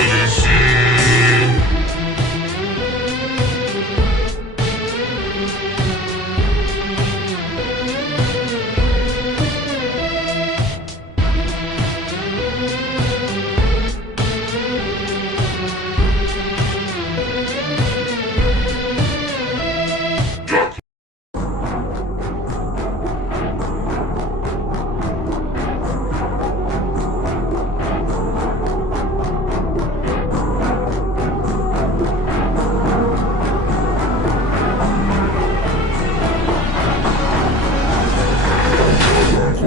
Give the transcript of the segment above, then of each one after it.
Spiders.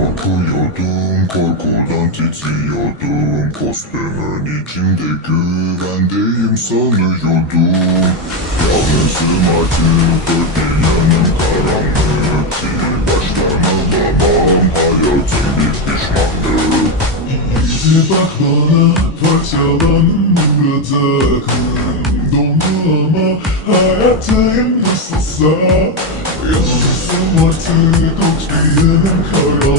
Korkuyordum, korkudan titriyordum. Postemen içimde güvendeyim sanıyordum. Yalnızım artık, dört yanım karanlık. Sil baştan alamam, hayatım bir pişmanlık. Bizi bak bana, parçalanım burada Dondu ama hayatım nasılsa Yalnızım artık, dört yanım karanlık.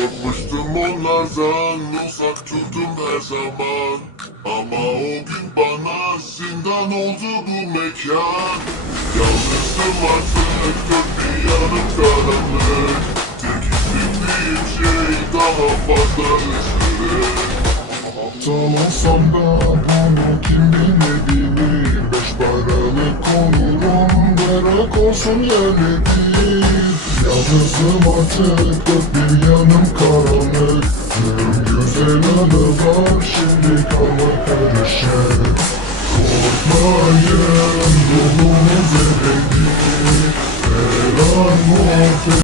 Korkmuştum onlardan uzak durdum her zaman. Ama o gün bana zindan oldu bu mekan. Yalnızdım artık dört bir yanım karanlık. Tek istediğim şey daha fazla ışık Aptal olsam da bunu kim bilmediğini Beş paralık olurum bırak olsun yerli değil Yalnızım artık dört bir yanım karanlık. Tüm güzel anı var şimdi kalmak karışık Korkmayın